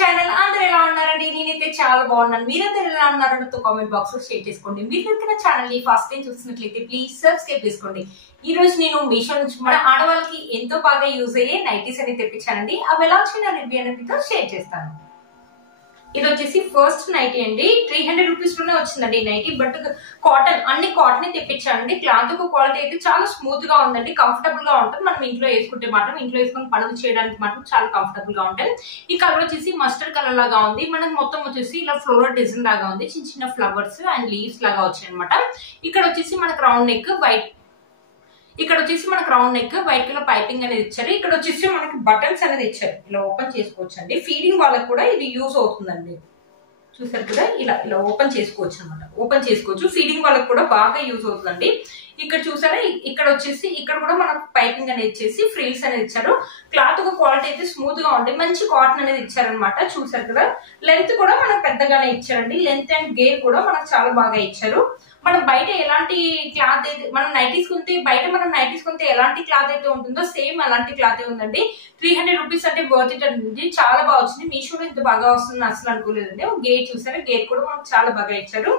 Channel అందరూ ఎలా ఉన్నారండి? నేనైతే చాలా బాగున్నాను. మీరైతే ఎలా ఉన్నారో కామెంట్ బాక్స్ లో షేర్ చేసుకోండి. మీరు కనుక ఛానల్ ని ఫస్ట్ టైం చూస్తున్నట్లయితే ప్లీజ్ సబ్స్క్రైబ్ చేసుకోండి. ఈ రోజు నేను మీషో నుంచి మన ఆడవాళ్ళకి ఎంతో బాగా యూజ్ అయ్యే నైటీస్ అనేది తెప్పించానండి. అవి ఎలా వచ్చిన రివ్యూ అనేది షేర్ చేస్తాను. ఇది వచ్చేసి ఫస్ట్ నైటీ అండి. 300 రూపీస్ లోనే వచ్చిందండి ఈ నైటీ. బట్ కాటన్, అన్ని కాటన్ తెప్పించానండి. క్లాత్ క్వాలిటీ అయితే చాలా స్మూత్ గా ఉందండి, కంఫర్టబుల్ గా ఉంటుంది. మనం ఇంట్లో వేసుకుంటే మాత్రం, ఇంట్లో వేసుకుని పనులు చేయడానికి మాత్రం చాలా కంఫర్టబుల్ గా ఉంటాయి. ఈ కలర్ వచ్చేసి మస్టర్డ్ కలర్ లాగా ఉంది. మనకు మొత్తం వచ్చేసి ఇలా ఫ్లోరల్ డిజైన్ లాగా ఉంది. చిన్న చిన్న ఫ్లవర్స్ అండ్ లీవ్స్ లాగా వచ్చాయి అనమాట. ఇక్కడ వచ్చేసి మనకు round neck, white colour piping అనేది ఇచ్చారు. ఇక్కడ వచ్చేసి మనకి బటన్స్ అనేది ఇచ్చారు. ఇలా ఓపెన్ చేసుకోవచ్చు అండి. ఫీడింగ్ వాళ్ళకి కూడా ఇది యూజ్ అవుతుందండి. చూసారు కదా, ఇలా ఇలా ఓపెన్ చేసుకోవచ్చు అనమాట. ఓపెన్ చేసుకోవచ్చు, ఫీడింగ్ వాళ్ళకి కూడా బాగా యూజ్ అవుతుందండి. ఇక్కడ చూసారా, ఇక్కడ వచ్చేసి ఇక్కడ కూడా మనకు పైపింగ్ అనేది ఇచ్చేసి ఫ్రిల్స్ అనేది ఇచ్చారు. క్లాత్ క్వాలిటీ అయితే స్మూత్ గా ఉంటుంది. మంచి కాటన్ అనేది ఇచ్చారనమాట. చూసారు కదా, లెంత్ కూడా మనకు పెద్దగానే ఇచ్చారండి. లెంత్ అండ్ గేర్ కూడా మనకు చాలా బాగా ఇచ్చారు. మనం బయట ఎలాంటి క్లాత్ అయితే మనం నైటీస్ కొంటే ఎలాంటి క్లాత్ అయితే ఉంటుందో సేమ్ అలాంటి క్లాత్ ఉందండి. 300 రూపీస్ అంటే వర్త్ ఇట్ అండి. చాలా బాగా వచ్చింది. మీషోలో ఇంత బాగా వస్తుంది అసలు అనుకోలేదండి. గేర్ చూసారా, గేర్ కూడా మనకు చాలా బాగా ఇచ్చారు.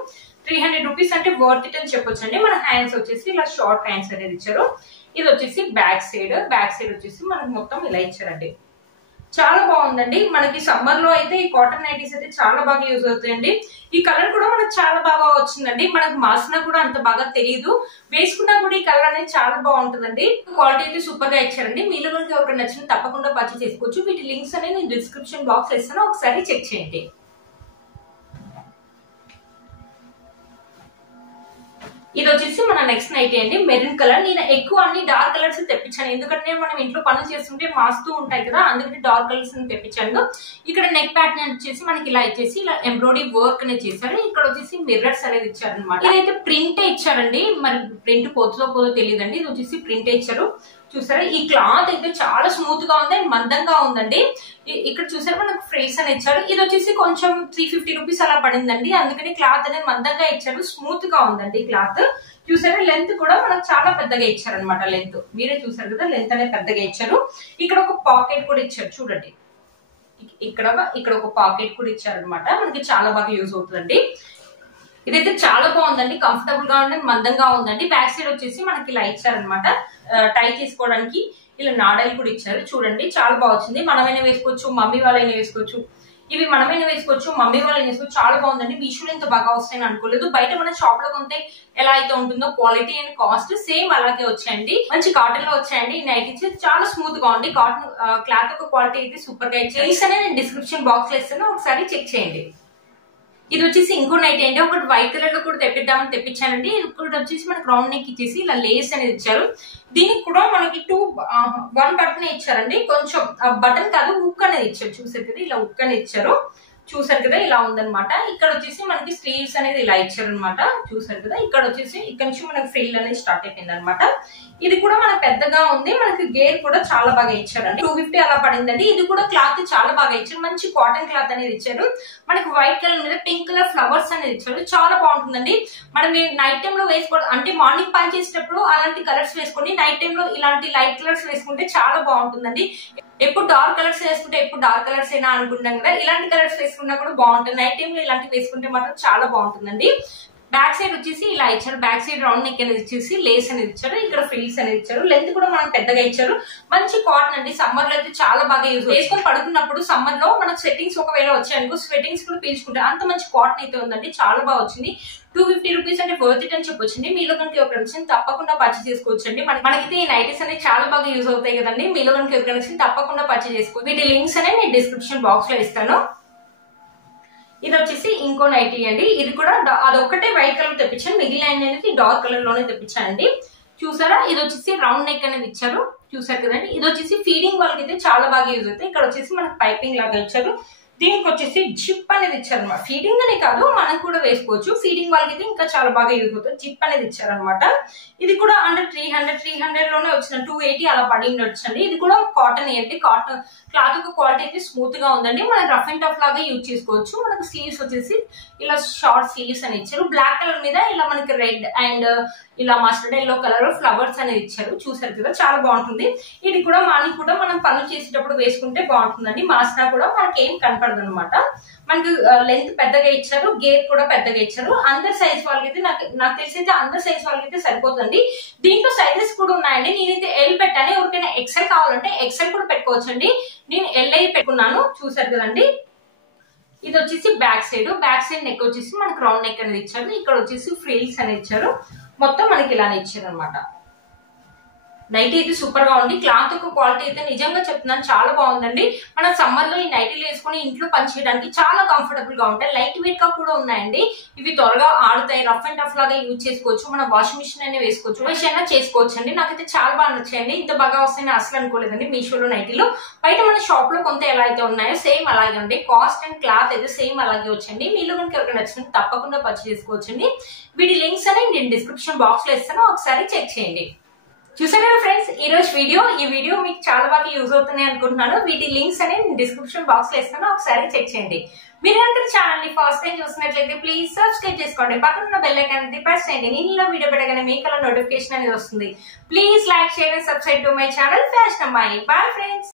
300 రూపీస్ అంటే వర్త్ ఇట్ అని చెప్పొచ్చు అండి. మన హ్యాండ్స్ వచ్చేసి ఇలా షార్ట్ హ్యాండ్స్ అనేది ఇచ్చారు. ఇది వచ్చేసి బ్యాక్ సైడ్ వచ్చేసి మనకు మొత్తం ఇలా ఇచ్చారండి. చాలా బాగుందండి. మనకి సమ్మర్ లో అయితే ఈ కాటన్ నైటీస్ అయితే చాలా బాగా యూజ్ అవుతాయండి. ఈ కలర్ కూడా మనకు చాలా బాగా వచ్చిందండి. మనకు మాసినా కూడా అంత బాగా తెలియదు, వేసుకున్నా కూడా ఈ కలర్ అనేది చాలా బాగుంటుందండి. క్వాలిటీ అయితే సూపర్ గా ఇచ్చారండి. మీలో ఎవరికి నచ్చిన తప్పకుండా పర్చేస్ చేసుకోవచ్చు. వీటి లింక్స్ అనేది నేను డిస్క్రిప్షన్ బాక్స్ లో ఇస్తాను, ఒకసారి చెక్ చేయండి. ఇది వచ్చేసి మన నెక్స్ట్ నైటీ అండి. Maroon colour. నేను ఎక్కువ అన్ని డార్క్ కలర్స్ తెప్పించాను, ఎందుకంటే మనం ఇంట్లో పనులు చేస్తుంటే మాస్తూ ఉంటాయి కదా, అందుకని డార్క్ కలర్స్ తెప్పించాను. ఇక్కడ నెక్ ప్యాటర్న్ వచ్చేసి మనకి ఇలా ఇచ్చేసి ఇలా ఎంబ్రాయిడరీ వర్క్ అనేది చేశారు. ఇక్కడ వచ్చేసి మిర్రర్స్ అనేది ఇచ్చారనమాట. ఇదైతే ప్రింట్ ఇచ్చారండి, మరి ప్రింట్ పోదో తెలియదండి. ఇది వచ్చేసి ప్రింట్ ఇచ్చారు. చూసారా, ఈ క్లాత్ అయితే చాలా స్మూత్ గా ఉంది అండ్ మందంగా ఉందండి. ఇక్కడ చూసారా, మనకు ఫ్రిల్స్ అని ఇచ్చారు. ఇది వచ్చేసి కొంచెం 350 రూపీస్ అలా పడిందండి. అందుకని క్లాత్ అనేది మందంగా ఇచ్చారు, స్మూత్ గా ఉందండి క్లాత్. చూసారా, లెంత్ కూడా మనకు చాలా పెద్దగా ఇచ్చారు అనమాట. లెంత్ మీరే చూసారు కదా, లెంత్ అనేది పెద్దగా ఇచ్చారు. ఇక్కడ ఒక పాకెట్ కూడా ఇచ్చారు చూడండి. ఇక్కడ ఒక పాకెట్ కూడా ఇచ్చారు అనమాట. మనకి చాలా బాగా యూజ్ అవుతుందండి. ఇదైతే చాలా బాగుందండి, కంఫర్టబుల్ గా ఉందండి, మందంగా ఉందండి. బ్యాక్ సైడ్ వచ్చేసి మనకి ఇలా ఇచ్చారనమాట. టై చేసుకోవడానికి ఇలా నాడలు కూడా ఇచ్చారు. చూడండి, చాలా బాగా వచ్చింది. మనమైనా వేసుకోవచ్చు, మమ్మీ వాళ్ళైనా వేసుకోవచ్చు. ఇవి మనమైనా వేసుకోవచ్చు, మమ్మీ వాళ్ళైనా వేసుకోవచ్చు. చాలా బాగుందండి. మీషోలో ఇంత బాగా వస్తాయని అనుకోలేదు. బయట మన షాప్ లో కొంటే ఎలా అయితే ఉంటుందో క్వాలిటీ అండ్ కాస్ట్ సేమ్ అలాగే వచ్చాయండి. మంచి కాటన్ లో వచ్చాయండి. ఈ నైట్ ఇచ్చి చాలా స్మూత్ గా ఉంది. కాటన్ క్లాత్ యొక్క క్వాలిటీ అయితే సూపర్ గా ఇచ్చాయి. లింక్స్ అనేది నేను డిస్క్రిప్షన్ బాక్స్ లో ఇస్తాను, ఒకసారి చెక్ చేయండి. ఇది వచ్చేసి ఇంకో నైట్ అండి. ఒకటి వైట్ కలర్ లో కూడా తెప్పించానండి. ఇక్కడ వచ్చేసి మనకి రౌండ్ నెక్ ఇచ్చేసి ఇలా లేస్ అనేది ఇచ్చారు. దీనికి కూడా మనకి 1 బటన్ ఇచ్చారండి. కొంచెం బటన్ కాదు, హుక్ అనేది ఇచ్చారు. చూసారు కదా, ఇలా హుక్ అనేది ఇచ్చారు. చూసారు కదా, ఇలా ఉందన్నమాట. ఇక్కడ వచ్చేసి మనకి స్లీవ్స్ అనేది ఇలా ఇచ్చారు అనమాట. చూసారు కదా, ఇక్కడ వచ్చేసి ఇక్కడ నుంచి మనకి ఫ్రిల్ అనేది స్టార్ట్ అయిపోయింది అనమాట. ఇది కూడా మనకు పెద్దగా ఉంది. మనకి గేర్ కూడా చాలా బాగా ఇచ్చారండి. 250 అలా పడిందండి. ఇది కూడా క్లాత్ చాలా బాగా ఇచ్చారు. మంచి కాటన్ క్లాత్ అనేది ఇచ్చారు. మనకి వైట్ కలర్ మీద పింక్ కలర్ ఫ్లవర్స్ అనేది ఇచ్చారు. చాలా బాగుంటుందండి. మనం నైట్ టైమ్ లో వేసుకోవడం అంటే మార్నింగ్ పని చేసేటప్పుడు అలాంటి కలర్స్ వేసుకోండి. నైట్ టైమ్ లో ఇలాంటి లైట్ కలర్స్ వేసుకుంటే చాలా బాగుంటుందండి. ఎప్పుడు డార్క్ కలర్స్ వేసుకుంటే ఎప్పుడు డార్క్ కలర్స్ అయినా అనుకుంటాం కదా, ఇలాంటి కలర్స్ వేసుకున్నా కూడా బాగుంటుంది. నైట్ టైమ్ లో ఇలాంటివి వేసుకుంటే మాత్రం చాలా బాగుంటుందండి. బ్యాక్ సైడ్ వచ్చేసి ఇలా ఇచ్చారు. బ్యాక్ సైడ్ రౌండ్ నెక్ అనేది ఇచ్చేసి లేస్ అనేది ఇచ్చారు. ఇక్కడ ఫ్రిల్స్ అనేది ఇచ్చారు. లెంత్ కూడా మనం పెద్దగా ఇచ్చారు. మంచి కాటన్ అండి. సమ్మర్ లో అయితే చాలా బాగా యూజ్ వేసుకొని పడుకున్నప్పుడు సమ్మర్ లో మనకు స్వెట్టింగ్స్ ఒకవేళ వచ్చాయనుకో, స్వెట్టింగ్స్ కూడా పీల్చుకుంటారు. అంత మంచి కాటన్ అయితే ఉందండి. చాలా బాగా వచ్చింది. 250 రూపీస్ అంటే వర్త్ ఇట్ అని చెప్పొచ్చండి. మీలో కనుక ఎవరికి నచ్చింది తప్పకుండా పర్చేస్ చేసుకోవచ్చండి. మనకైతే ఈ నైటీస్ అనేది చాలా బాగా యూజ్ అవుతాయి కదండి. మీలో కనుక ఎవరికి నచ్చింది తప్పకుండా పర్చేస్ చేసుకోవచ్చు. వీటి లింక్స్ అనేది నేను డిస్క్రిప్షన్ బాక్స్ లో ఇస్తాను. ఇది వచ్చేసి ఇంకో నైటీ అండి. ఇది కూడా అదొక్కటే వైట్ కలర్ తెప్పించాను, మిగిలిన అనేది డార్క్ కలర్ లోనే తెప్పించానండి. చూసారా, ఇది వచ్చేసి రౌండ్ నెక్ అనేది ఇచ్చారు. చూసారు కదండి, ఇది వచ్చేసి ఫీడింగ్ వాళ్ళకి అయితే చాలా బాగా యూజ్ అవుతాయి. ఇక్కడ వచ్చేసి మనకి పైపింగ్ లాగా ఇచ్చారు. దీనికి వచ్చేసి జిప్ అనేది ఇచ్చారనమాట. ఫీడింగ్ అనే కాదు, మనం కూడా వేసుకోవచ్చు. ఫీడింగ్ వాళ్ళకి అయితే ఇంకా చాలా బాగా యూజ్ అవుతుంది. జిప్ అనేది ఇచ్చారనమాట. ఇది కూడా అండర్ 300 లోనే వచ్చిన 280 అలా పడి ఉండొచ్చండి. ఇది కూడా కాటన్ ఏంటి, కాటన్ క్లాత్ యొక్క క్వాలిటీ అయితే స్మూత్ గా ఉందండి. మనం రఫ్ అండ్ టఫ్ లాగా యూజ్ చేసుకోవచ్చు. మనకు స్లీవ్స్ వచ్చేసి ఇలా షార్ట్ స్లీవ్స్ అని ఇచ్చారు. బ్లాక్ కలర్ మీద ఇలా మనకి రెడ్ అండ్ ఇలా మస్టర్డ్ ఎల్లో కలర్ ఫ్లవర్స్ అనేది ఇచ్చారు, చూసారు కదా చాలా బాగుంటుంది. ఇది కూడా మార్నింగ్ కూడా మనం పనులు చేసేటప్పుడు వేసుకుంటే బాగుంటుందండి. మాసినా కూడా మనకి ఏం కనపడదు అనమాట. మనకి లెంత్ పెద్దగా ఇచ్చారు, గేర్ కూడా పెద్దగా ఇచ్చారు. అందరి సైజ్ వాళ్ళకైతే నాకు తెలిసి అయితే అందరి సైజ్ వాళ్ళకైతే సరిపోతుందండి. దీంట్లో సైజెస్ కూడా ఉన్నాయండి. నేనైతే ఎల్ పెట్టాను, ఎవరికైనా ఎక్సెల్ కావాలంటే ఎక్సెల్ కూడా పెట్టుకోవచ్చండి. నేను ఎల్ అయి పెట్టుకున్నాను, చూసారు కదండి. ఇది వచ్చేసి బ్యాక్ సైడ్ నెక్ వచ్చేసి మనకి రౌండ్ నెక్ అనేది ఇచ్చారు. ఇక్కడ వచ్చేసి ఫ్రిల్స్ అనేది ఇచ్చారు. మొత్తం మనకి ఇలానే ఇచ్చారు అనమాట. నైటీ అయితే సూపర్ గా ఉంది. క్లాత్ యొక్క క్వాలిటీ అయితే నిజంగా చెప్తున్నాను చాలా బాగుందండి. మనం సమ్మర్ లో ఈ నైటీలు వేసుకుని ఇంట్లో పని చేయడానికి చాలా కంఫర్టబుల్ గా ఉంటాయి. లైట్ వెయిట్ గా కూడా ఉన్నాయండి. ఇవి త్వరగా ఆడుతాయి, రఫ్ అండ్ టఫ్ లాగా యూజ్ చేసుకోవచ్చు. మనం వాషింగ్ మిషన్ అయినా వేసుకోవచ్చు, వాష్ అయినా చేసుకోవచ్చు అండి. నాకైతే చాలా బాగా నచ్చాయండి. ఇంత బాగా వస్తాయని అసలు అనుకోలేదండి. మీషోలో నైటీలు బయట మన షాప్ లో కొంత ఎలా అయితే ఉన్నాయో సేమ్ అలాగే ఉంటాయి. కాస్ట్ అండ్ క్లాత్ అయితే సేమ్ అలాగే వచ్చండి. మీలో కనుక ఎవరికి నచ్చింది తప్పకుండా పర్చేస్ చేసుకోవచ్చండి. వీటి లింక్స్ అని నేను డిస్క్రిప్షన్ బాక్స్ లో ఇస్తాను, ఒకసారి చెక్ చేయండి. చూసారా ఫ్రెండ్స్ ఈ వీడియో మీకు చాలా బాగా యూజ్ అవుతుంది అనుకుంటున్నాను. వీటి లింక్స్ అనేది నేను డిస్క్రిప్షన్ బాక్స్ లో ఇస్తాను, ఒకసారి చెక్ చేయండి. మీరు కనుక ఛానల్ ని ఫస్ట్ టైం చూసినట్లయితే ప్లీజ్ సబ్స్క్రైబ్ చేసుకోండి. పక్కన ఉన్న బెల్ ఐకాన్ ని ప్రెస్ చేయండి. నేను ఇలా వీడియో పెట్టగానే మీకు అలా నోటిఫికేషన్ అనేది వస్తుంది. Please like, share and subscribe to my channel fashion అమ్మాయి. Bye friends.